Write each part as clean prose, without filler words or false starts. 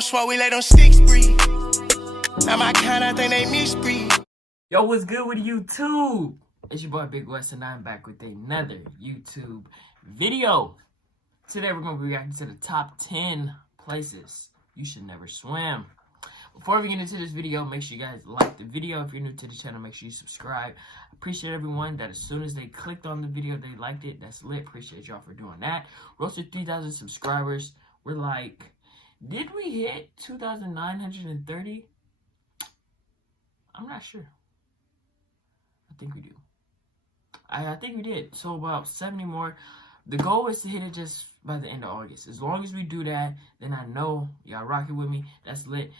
don't smoke, we let them sticks breathe. Not my kind, I think they misbreed. Yo, what's good with YouTube? It's your boy Big West, and I'm back with another YouTube video. Today we're going to be reacting to the top 10 places you should never swim. Before we get into this video, make sure you guys like the video. If you're new to the channel, make sure you subscribe. I appreciate everyone that as soon as they clicked on the video, they liked it. That's lit. Appreciate y'all for doing that. We're also 3,000 subscribers. We're like, did we hit 2,930? I'm not sure. I think we do. I think we did. So about 70 more. The goal is to hit it just by the end of August. As long as we do that, then I know y'all rocking with me. That's lit.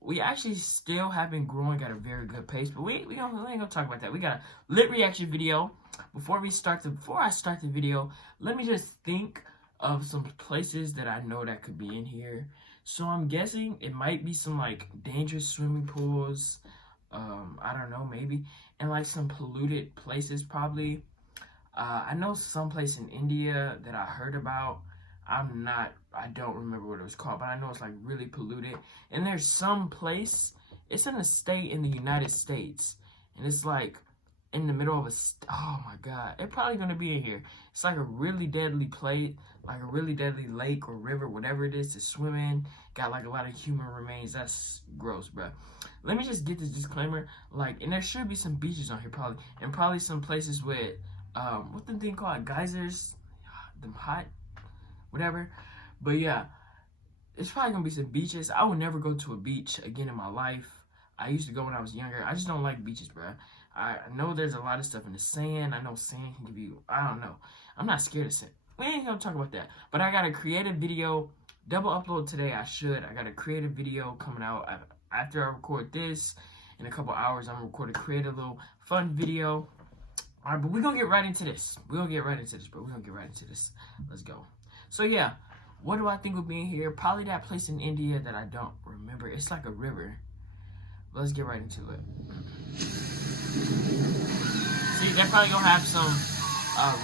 We actually still have been growing at a very good pace, but we ain't gonna talk about that. We got a lit reaction video. Before I start the video, let me just think of some places that I know that could be in here. So I'm guessing it might be some like dangerous swimming pools. I don't know, maybe, and like some polluted places probably. I know some place in India that I heard about. I don't remember what it was called, but I know it's like really polluted. And there's some place, it's in a state in the United States, and it's like in the middle of oh my God, it's probably gonna be in here. It's like a really deadly place, like a really deadly lake or river, whatever it is to swim in. Got like a lot of human remains. That's gross, bro. Let me just get this disclaimer, like, and there should be some beaches on here probably, and probably some places with what's the thing called, geysers, them hot, whatever. But yeah, it's probably gonna be some beaches. I would never go to a beach again in my life. I used to go when I was younger. I just don't like beaches, bro. I know there's a lot of stuff in the sand. I know sand can give you, I don't know. I'm not scared of sand. We ain't gonna talk about that. But I got a creative video, double upload today. I got a creative video coming out after I record this. In a couple hours, I'm gonna record a creative little fun video. All right, but we're gonna get right into this. We're gonna get right into this. Let's go. So yeah, what do I think would be in here? Probably that place in India that I don't remember. It's like a river. But let's get right into it. See, they're probably gonna have some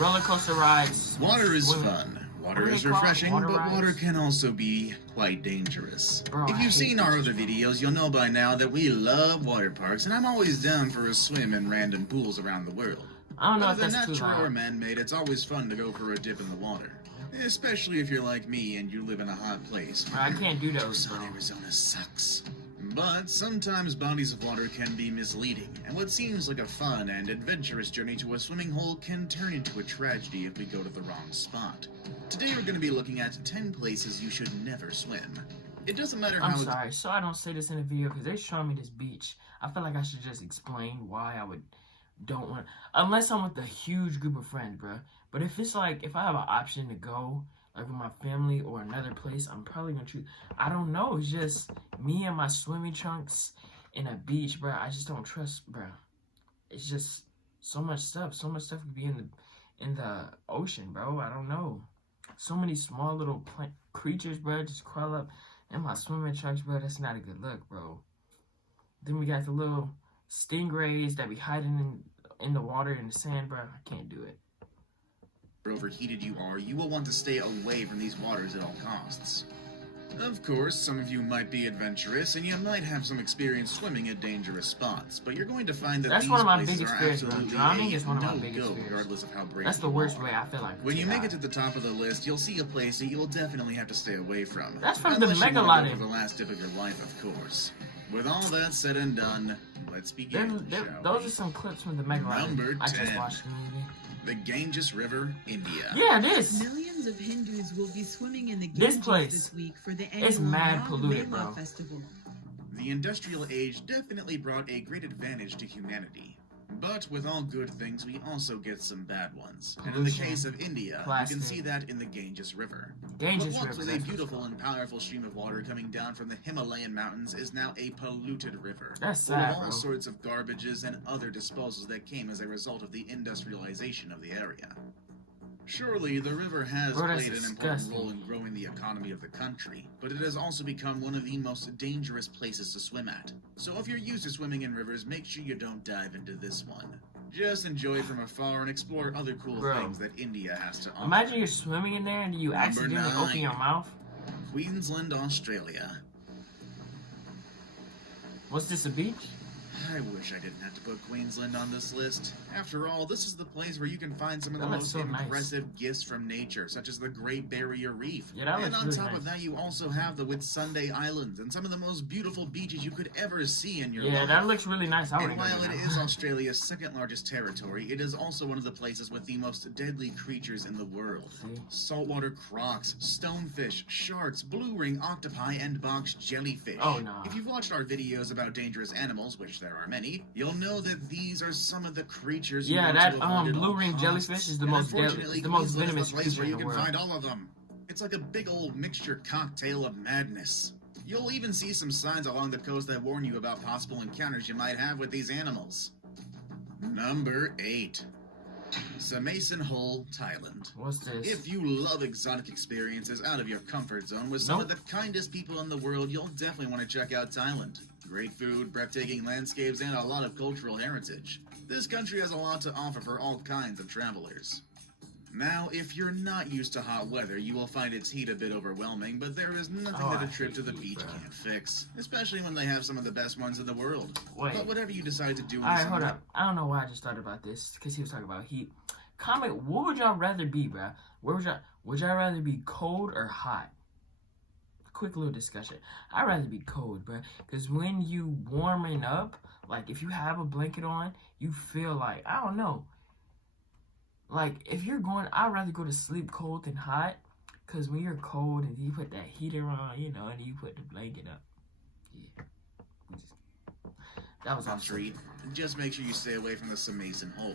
roller coaster rides. Water is fun. Water is refreshing, but water can also be quite dangerous. Bro, if you've seen our other videos, you'll know by now that we love water parks, and I'm always down for a swim in random pools around the world. I don't know if Whether that's too natural loud. or man-made, it's always fun to go for a dip in the water. Especially if you're like me and you live in a hot place. I can't do those, bro. Arizona sucks. But sometimes bodies of water can be misleading, and what seems like a fun and adventurous journey to a swimming hole can turn into a tragedy if we go to the wrong spot. Today we're going to be looking at 10 places you should never swim. It doesn't matter how... I'm sorry, so I don't say this in the video because they're showing me this beach. I feel like I should just explain why I don't want, unless I'm with a huge group of friends, bro. But if it's like, if I have an option to go, like with my family or another place, I'm probably gonna choose. I don't know. It's just me and my swimming trunks in a beach, bro. I just don't trust, bro. It's just so much stuff. So much stuff could be in the ocean, bro. I don't know. So many small little creatures, bro, just crawl up in my swimming trunks, bro. That's not a good look, bro. Then we got the little stingrays that be hiding in the water and the sand, bro. I can't do it. overheated you are, you will want to stay away from these waters at all costs. Of course, some of you might be adventurous, and you might have some experience swimming at dangerous spots, but you're going to find that that's these one of my places biggest are fears, absolutely drowning is one of my biggest no-go, fears. regardless of how brave That's the you worst are. way I feel like. When you make it to the top of the list, you'll see a place that you will definitely have to stay away from. That's from Unless the you want to Megalodon. go for the last dip of your life, of course. With all that said and done, let's begin. Those are some clips from the Megalodon. Number 10. I just watched the movie. The Ganges River, India. Yeah, this. Millions of Hindus will be swimming in the This Ganges place, this week for the annual it's mad Magh polluted, Mela bro. Festival. The industrial age definitely brought a great advantage to humanity. But with all good things, we also get some bad ones. And in the case of India, plastic. you can see that in the Ganges River. Ganges What once River, was a that's beautiful and powerful stream of water coming down from the Himalayan mountains is now a polluted river. That's full sad, of all bro. sorts of garbages and other disposals that came as a result of the industrialization of the area. Surely, the river has Bro, that's played an important disgusting. role in growing the economy of the country, but it has also become one of the most dangerous places to swim at. So if you're used to swimming in rivers, make sure you don't dive into this one. Just enjoy from afar and explore other cool Bro. things that India has to offer. Imagine you're swimming in there and you accidentally open your mouth. Queensland, Australia. What's this, a beach? I wish I didn't have to put Queensland on this list. After all, this is the place where you can find some of the That looks most so nice. impressive gifts from nature, such as the Great Barrier Reef. Yeah, that and looks on really top nice. of that, you also have the Whitsunday Islands and some of the most beautiful beaches you could ever see in your life. Yeah, that looks really nice. I And would go while there it now. is Australia's second largest territory, it is also one of the places with the most deadly creatures in the world. See? Saltwater crocs, stonefish, sharks, blue ring octopi, and box jellyfish. Oh, no. If you've watched our videos about dangerous animals, which there are many, you'll know that these are some of the creatures you Yeah, want that to avoid at blue all ring costs. jellyfish is the And most deadly, unfortunately, it's the most Queensland is venomous the place creature where in you the can world. find all of them. It's like a big old mixture cocktail of madness. You'll even see some signs along the coast that warn you about possible encounters you might have with these animals. Number 8. Samason Hole, Thailand. What's this? If you love exotic experiences out of your comfort zone with some of the kindest people in the world, you'll definitely want to check out Thailand. Great food, breathtaking landscapes, and a lot of cultural heritage. This country has a lot to offer for all kinds of travelers. Now, if you're not used to hot weather, you will find its heat a bit overwhelming, but there is nothing that I a trip hate to the heat, beach bro. can't fix, especially when they have some of the best ones in the world. Wait. But whatever you decide to do in the Alright, hold summer, up. I don't know why I just thought about this, because he was talking about heat. Comment, what would y'all rather be, bruh? Would y'all rather be cold or hot? Quick little discussion. I'd rather be cold, bruh. Because when you warming up, like, if you have a blanket on, you feel like, I don't know. Like, if you're going, I'd rather go to sleep cold than hot. Because when you're cold and you put that heater on, you know, and you put the blanket up. Yeah. That was off country, just make sure you stay away from the Samason Hole.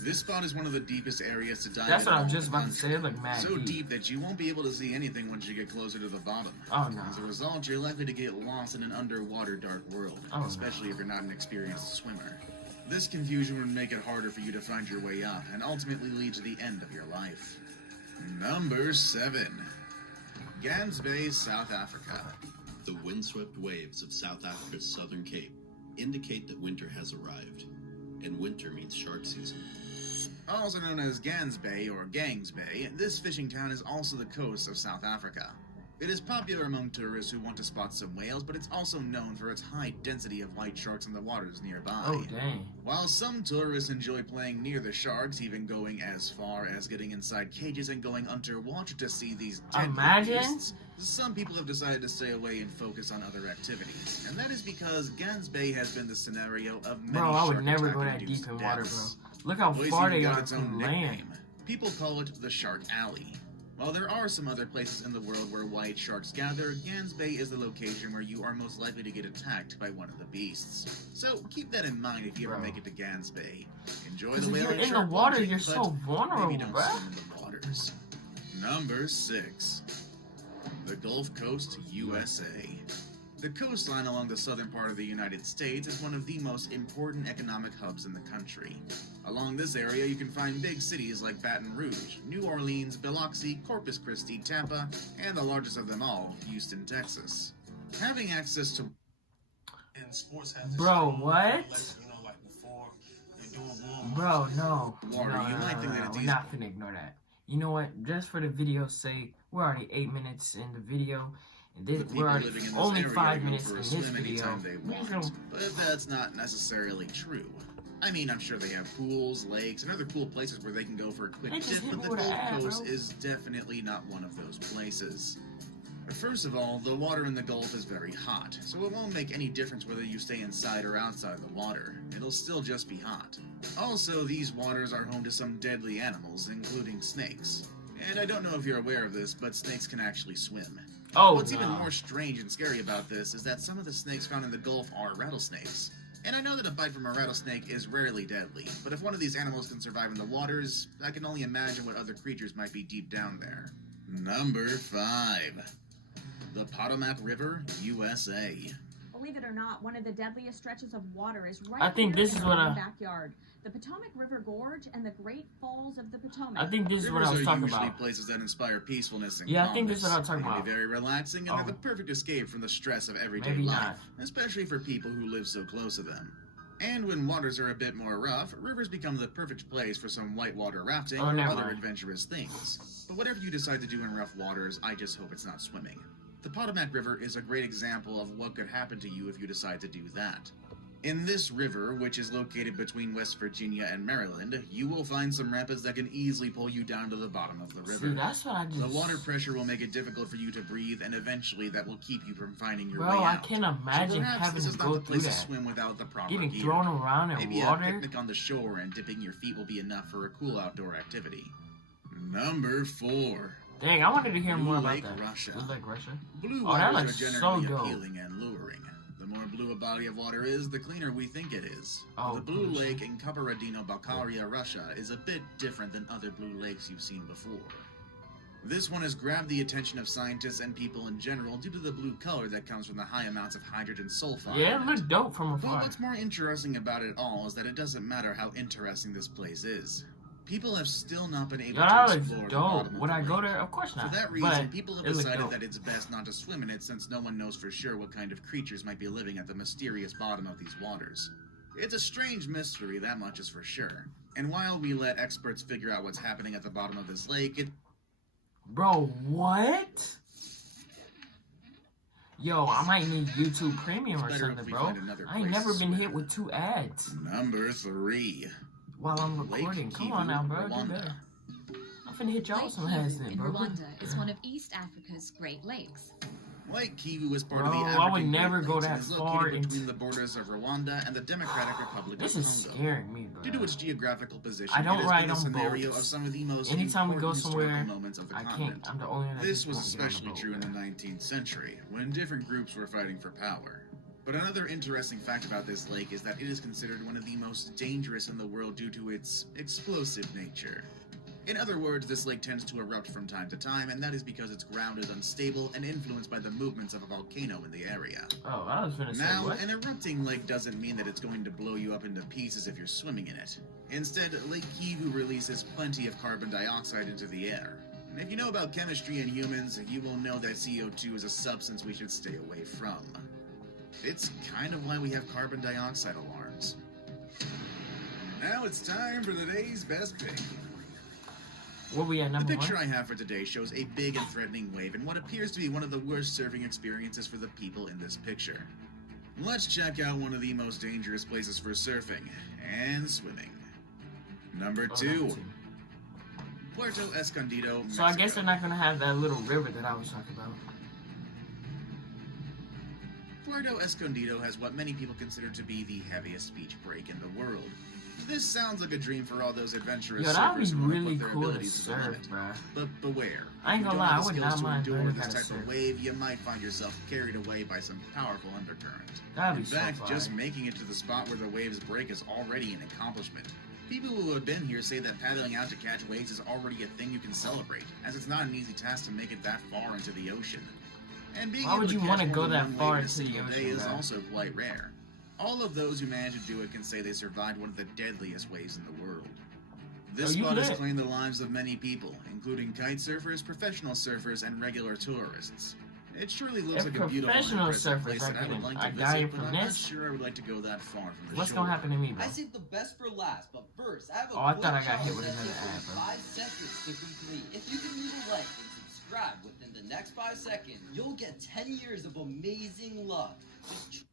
This spot is one of the deepest areas to dive That's in what I all was of just the about to say. country. It looked mad So deep. deep that you won't be able to see anything once you get closer to the bottom. Oh, no. As a result, you're likely to get lost in an underwater dark world, Oh, no. especially if you're not an experienced swimmer. This confusion would make it harder for you to find your way up and ultimately lead to the end of your life. Number 7. Gans Bay, South Africa. The windswept waves of South Africa's southern cape indicate that winter has arrived, and winter means shark season. Also known as Gans Bay or Gangs Bay, this fishing town is also the coast of South Africa. It is popular among tourists who want to spot some whales, but it's also known for its high density of white sharks in the waters nearby. Oh, dang. While some tourists enjoy playing near the sharks, even going as far as getting inside cages and going underwater to see these deadly Imagine. beasts, some people have decided to stay away and focus on other activities. And that is because Gans Bay has been the scenario of many Bro, I would shark never attack go that induced deep in water, deaths. bro. Look how The place far even they got are its own from land. nickname. People call it the Shark Alley. While there are some other places in the world where white sharks gather, Gans Bay is the location where you are most likely to get attacked by one of the beasts. So keep that in mind if you ever Bro. make it to Gans Bay. Enjoy Because the if whale you're and in the shark water, watching, you're but so vulnerable, maybe don't bruh. swim in the waters. Number 6. The Gulf Coast, USA. The coastline along the southern part of the United States is one of the most important economic hubs in the country. Along this area, you can find big cities like Baton Rouge, New Orleans, Biloxi, Corpus Christi, Tampa, and the largest of them all, Houston, Texas. Having access to And sports has Bro, what? You know, like before you do a warm Bro, no. water, No, you no, might no, think no, that it's we're easy. not gonna ignore that. You know what? Just for the video's sake, we're already 8 minutes in the video. And The this, people we're already living in this only area 5 go minutes for in a this swim video. anytime they We're want. gonna- But that's not necessarily true. I mean, I'm sure they have pools, lakes, and other cool places where they can go for a quick They just dip, hit but me the with an Gulf ad, Coast bro. is definitely not one of those places. First of all, the water in the Gulf is very hot, so it won't make any difference whether you stay inside or outside the water. It'll still just be hot. Also, these waters are home to some deadly animals, including snakes. And I don't know if you're aware of this, but snakes can actually swim. Oh, What's even no. more strange and scary about this is that some of the snakes found in the Gulf are rattlesnakes. And I know that a bite from a rattlesnake is rarely deadly, but if one of these animals can survive in the waters, I can only imagine what other creatures might be deep down there. Number 5. The Potomac River, USA. Believe it or not, one of the deadliest stretches of water is right I think here this in is our what own I- backyard. The Potomac River Gorge and the Great Falls of the Potomac. I think this is what I was Rivers are talking usually about. places that inspire peacefulness and Yeah, I think this is calmness. what I was talking They can about. be very relaxing and Oh. are the perfect escape from the stress of everyday Maybe life, not. especially for people who live so close to them. And when waters are a bit more rough, rivers become the perfect place for some whitewater rafting Oh, or never other mind. adventurous things. But whatever you decide to do in rough waters, I just hope it's not swimming. The Potomac River is a great example of what could happen to you if you decide to do that. In this river, which is located between West Virginia and Maryland, you will find some rapids that can easily pull you down to the bottom of the river. See, that's what I just... The water pressure will make it difficult for you to breathe, and eventually that will keep you from finding your Bro, way out. I can't imagine having to go through that. Swim without the proper Getting gear. thrown around in Maybe water. a picnic on the shore and dipping your feet will be enough for a cool outdoor activity. Number 4. Dang, I wanted to hear more about Lake that. Russia. Blue Lake Russia? Blue Oh, that waters looks are so generally dope. appealing and luring. The more blue a body of water is, the cleaner we think it is. Oh, the Blue cool. Lake in Kabaradino-Balkaria, Russia is a bit different than other blue lakes you've seen before. This one has grabbed the attention of scientists and people in general due to the blue color that comes from the high amounts of hydrogen sulfide. Yeah, in it looked dope from But afar. what's more interesting about it all is that it doesn't matter how interesting this place is. People have still not been able Yo, that to looks explore the dope. bottom of Would the I go lake. there? Of course not. For that reason, But people have it looked decided dope. that it's best not to swim in it since no one knows for sure what kind of creatures might be living at the mysterious bottom of these waters. It's a strange mystery, that much is for sure. And while we let experts figure out what's happening at the bottom of this lake, it... Bro, what? Yo, I might need YouTube Premium or Better if something, we bro. find another I ain't place never to been swim. hit with 2 ads Number 3. while I'm recording. Lake Come on Kivu, now, bro. Do Rwanda. that. I'm finna hit y'all Lake some ads Kivu then, in bro. Rwanda is one of East Africa's Great Lakes. Lake Kivu is part Bro, of the I African would never Great go Lakes that and is far located between into- the borders of Rwanda and the Democratic Republic This of is Congo. scaring me, bro. Due to its geographical position, I don't it has ride been the on scenario boats. of some of the most Anytime we go important historical somewhere, moments of the I continent. can't. I'm the only one that This just was won't get on a especially boat, true in the bro. 19th century, when different groups were fighting for power. But another interesting fact about this lake is that it is considered one of the most dangerous in the world due to its explosive nature. In other words, this lake tends to erupt from time to time, and that is because its ground is unstable and influenced by the movements of a volcano in the area. Oh, I was gonna say Now, what? an erupting lake doesn't mean that it's going to blow you up into pieces if you're swimming in it. Instead, Lake Kivu releases plenty of carbon dioxide into the air. And if you know about chemistry and humans, you will know that CO2 is a substance we should stay away from. It's kind of why we have carbon dioxide alarms. Now it's time for the day's best pick. Where we at The number picture one? I have for today shows a big and threatening wave and what appears to be one of the worst surfing experiences for the people in this picture. Let's check out one of the most dangerous places for surfing and swimming. Number Oh, 2, number 2. Puerto Escondido, So I guess Mexico. they're not gonna have that little river that I was talking about. Puerto Escondido has what many people consider to be the heaviest beach break in the world. This sounds like a dream for all those adventurous Yo, that'd be surfers who want to really put their cool to abilities to the surf, limit. bruh. But beware. I ain't If you gonna don't lie, have I the would skills not to mind endure learning this how to type surf. of wave, you might find yourself carried away by some powerful undercurrent. That'd In be so fact, fire. just making it to the spot where the waves break is already an accomplishment. People who have been here say that paddling out to catch waves is already a thing you can celebrate, as it's not an easy task to make it that far into the ocean. And being Why able would to you catch wanna more go than that one wave far in a into the single ocean, day is bro? also quite rare. All of those who manage to do it can say they survived one of the deadliest waves in the world. This Oh, you spot has lit. claimed the lives of many people, including kite surfers, professional surfers, and regular tourists. It surely looks If like a beautiful and professional impressive surfers place are that I would getting like a to guy visit, from but I'm not this, sure I would like to go that far from the what's shore. gonna happen to me, bro? I saved the best for last, but first, I have a Oh, I quick thought I got hit challenge with that another takes ad, bro. 5 seconds to complete. If you can leave a like and subscribe within the next 5 seconds, you'll get 10 years of amazing luck. Just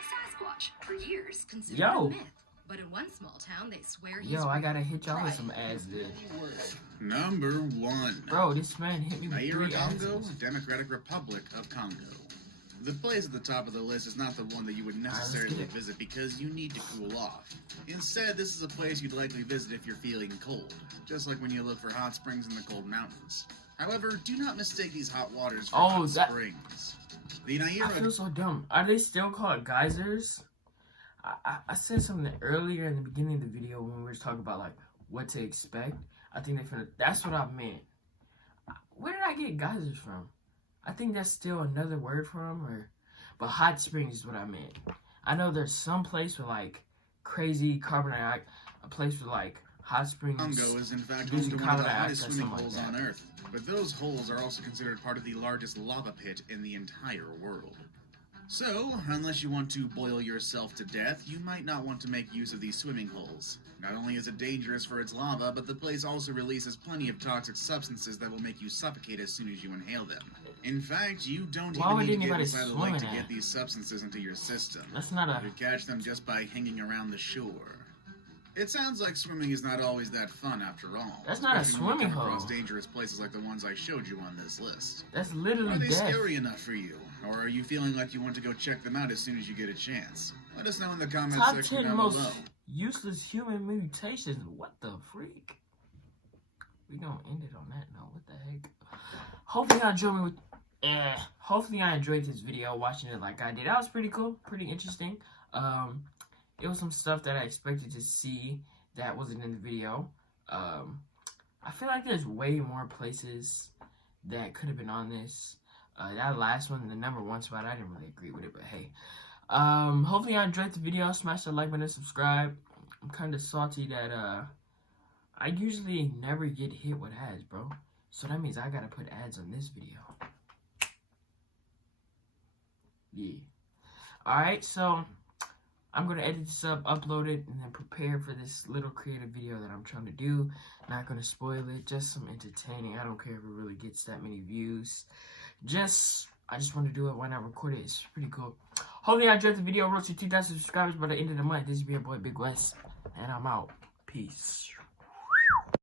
Sasquatch, for years considered Yo. a myth, but in one small town they swear he's Yo, I real. gotta hit y'all try with it. some ads, It dude. really works. Number 1. Bro, this man hit me with Naira 3 ads. Congo, Democratic Republic of Congo. The place at the top of the list is not the one that you would let's necessarily get it. visit because you need to cool off. Instead, this is a place you'd likely visit if you're feeling cold, just like when you look for hot springs in the cold mountains. However, do not mistake these hot waters for hot springs. The I Naira feel so dumb. Are they still called geysers? I said something earlier in the beginning of the video when we were talking about like what to expect. I think that's what I meant. Where did I get geysers from? I think that's still another word for them, but hot springs is what I meant. I know there's some place with like crazy carbon dioxide, a place with like hot springs. Congo is in fact producing home to one of the carbon hottest dioxide, swimming something holes like on that. Earth, but those holes are also considered part of the largest lava pit in the entire world. So, unless you want to boil yourself to death, you might not want to make use of these swimming holes. Not only is it dangerous for its lava, but the place also releases plenty of toxic substances that will make you suffocate as soon as you inhale them. In fact, you don't Why would even need to get anybody inside the swimming lake to at? get these substances into your system. That's not a... You catch them just by hanging around the shore. It sounds like swimming is not always that fun after all. That's not a especially when you swimming come across hole. dangerous places like the ones I showed you on this list. That's literally Are they death. scary enough for you? Or are you feeling like you want to go check them out as soon as you get a chance? Let us know in the comments Top section 10 down most below. useless human mutations. What the freak? We gonna end it on that note. What the heck? Hopefully I enjoyed me with... hopefully I enjoyed this video watching it like I did. That was pretty cool. Pretty interesting. It was some stuff that I expected to see that wasn't in the video. I feel like there's way more places that could have been on this. That last one, the #1 spot, I didn't really agree with it, but hey. Hopefully I enjoyed the video. Smash the like button and subscribe. I'm kind of salty that I usually never get hit with ads, bro. So that means I gotta put ads on this video. Yeah. Alright, so I'm gonna edit this up, upload it, and then prepare for this little creative video that I'm trying to do. Not gonna spoil it, just some entertaining. I don't care if it really gets that many views. I just want to do it when I record it. It's pretty cool. Hopefully I enjoyed the video. Road to 2,000 subscribers by the end of the month. This is your boy Big West, and I'm out. Peace.